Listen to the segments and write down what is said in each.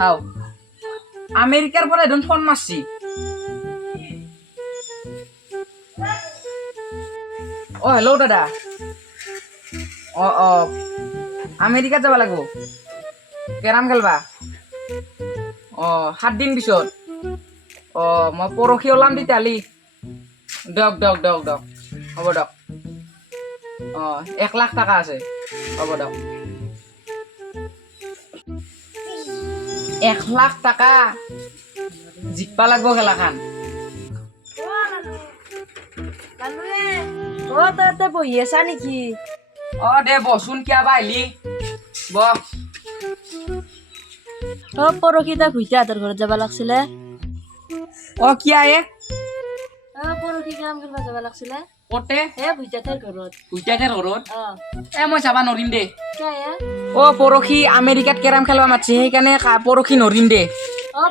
হাও আমেৰিকাৰ পৰে এখন ফোন মাৰছি ও হেল্ল' দাদা অ আমেৰিকাত যাব লাগব কেৰাম খেলবা 7 দিন পিছত মই পৰহি ওলাম তেতিয়াহ'লে দিয়ক হ'ব দিয়ক 1 লাখ টাকা আছে হ'ব দিয়ক 1 লাখ টাকা জিতবা লাগব খেলাখান তই বহি আছা নেকি দে বচোন কিয় বা আহিলি পৰহি তই ভুইটাহঁতৰ ঘৰত যাব লাগছিলে কিয় পৰহি কেৰাম খেলবা যাব লাগছিলে কতে ভুইটাহঁতৰ ঘৰত ভুইটাহঁতৰ ঘৰত মই যাবা নৰিম দে কিয় পৰহি আমেৰিকাত কেৰাম খেলবা মাতছি সেইকাৰণে পৰহি নৰিম দে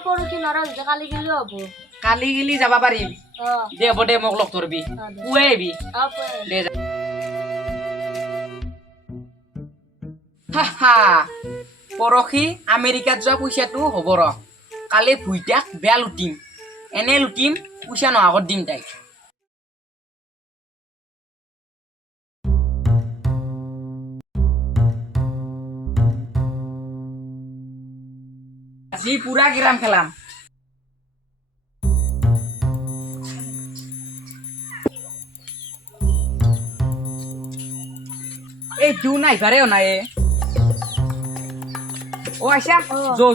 পৰহি নৰা কালি গেলিও হ'ব কালি গেলি যাবা পাৰিম দে হ'ব দে মোক লগ ধৰবি পুৱাই আহিবি দে পৰহি আমেৰিকাত যোৱা পইচাটো হ'ব ৰ কালি ভুইটাক বেয়া লুটিম এনে লুটিম পইচা নহাকত দিম তাইক আজি পুৰা কেৰাম খেলাম এই দিও নাই ভাৰে নাই আইছা যো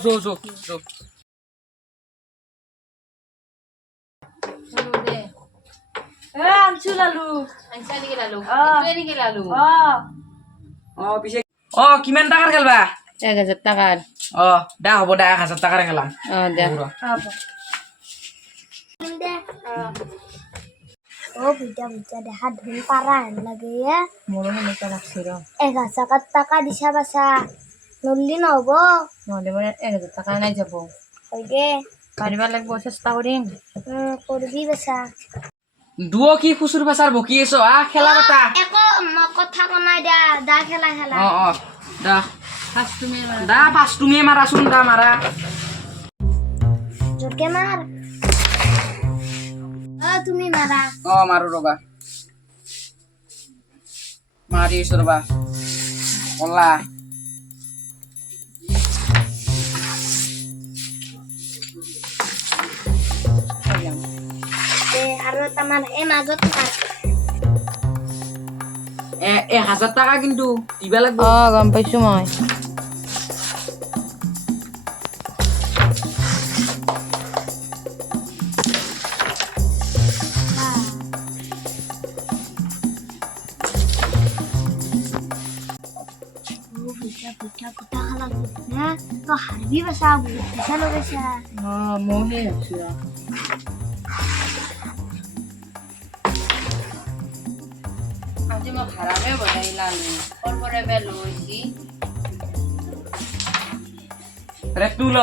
আনছো লালু পিছে কিমান টাকাৰ খেলবা 1000 টাকাৰ দা হ'ব দা 1000 টাকাৰ খেলাম বুজা দেখা ধুন পাৰা হেন লাগে মোৰো সেনেকুৱা লাগছে ৰ 1000 টাকা দিছা বাছা নললি নহব নহ'লে মোৰ 1000 টাকা নাই যাব হয় দে পাৰিবা লাগিব চেষ্টা কৰিম কৰবি বাছা দুও কি খুচুৰ ফাচাৰ বকি আছ খেলা পাতা একো কথা কনাই দা খেলা দা ফাৰ্ষ্ট তুমি ফাৰ্ষ্ট তুমি মাৰাচোন দা মাৰা জোৰকে মাৰ তুমি মাৰা মাৰো ৰবা মাৰি আছো ৰবা কলা আৰু তামাৰ মাজত মাৰ 1000 টাকা কিন্তু দিবা লাগব গম পাইছো মই ফুটা খালা তো হারবি বাসা বহুত পয়সা লগাইছা মই সেই ভাবছো আজি মই ভাড়ামে বনাই লালো পরে বেলো হইছি রে তুল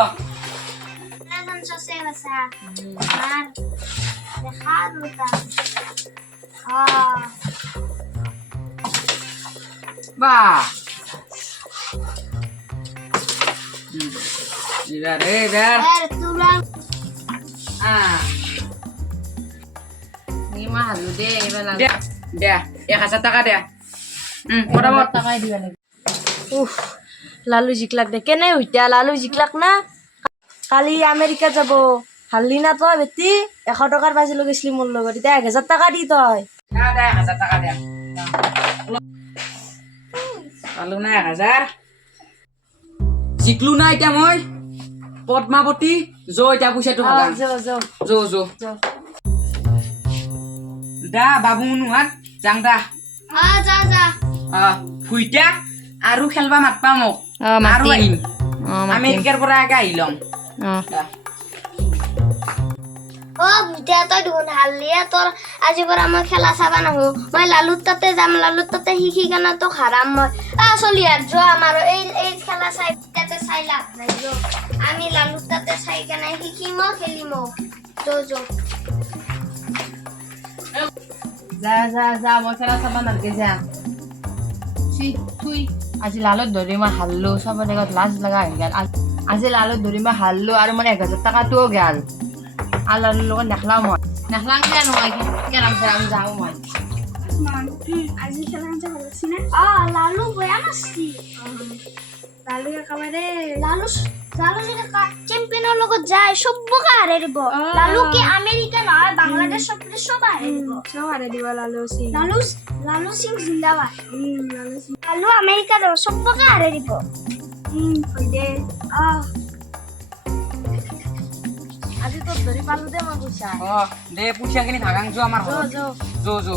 এখন সসে বাসা আর দেখা দুটা বাহ এবার তুলা নিমা হালু দে এবার দে 1000 টাকা দে মোটামুটি টাকাই দিবা লাগে লালু জিকলাক দে কেনে হইতা লালু জিকলাক না কালি আমেরিকা যাব হারলি না তই বেটি 100 টাকার বাজি লগাইছিলি মোর লগত এতিয়া 1000 টাকা দি তই 1000 টাকা দে পালো না 1000 জিকলু না এতিয়া মই পদ্মাবতী এতিয়া পইচাটো ভাগাম যো দা বাবু নুহাত যাং দা যা ফুইটা আৰু খেলবা মাতবা মোক আৰু আহিম আমেৰিকাৰ পৰা আগে আহি লম বুঝা তই দেখোন হাৰলিয়ে তোৰ আজি পৰা মই খেলা চাবা নাহো মই লালুর তাতে যাম লালুর তাতে শিখি কেনে তোক হারাম মই চলি আর যো আমার এই খেলা চাই তাতে চাই লাভ নাই যো আমি লালুর তাতে চাই কেনে শিকিম খেলিম যো যা মই খেলা চাবা নালগে যা তুই আজি লালত ধৰি মই হাৰলো চবৰ আগত লাজ লগা হৈ গ'ল আজি লালত ধৰি মই হাৰলো আৰু মোৰ 1000 টকাটোও গ'ল আৰু লালৰ লগত নেখলাও মই নেখলাং কিয় নহয় কেৰাম চেৰাম যাওঁ মই আজি খেলা যে ভাল লাগছে না লালু বয়া নাচছি লালু একেবাৰে লালু লালু যদি চেম্পিয়নৰ লগত যায় সবকে হাৰাই দিব লালু কি আমেৰিকা নহয় বাংলাদেশ সব হাৰাই দিব লালু সিং জিন্দাবাদ লালু আমেৰিকা যাব সবকে হাৰাই দিব হয় দে আজি তোৰ ধৰি পালো দে মই পইচা দে পইচাখিনি ভাগাং যোৱা আমাৰ যো যো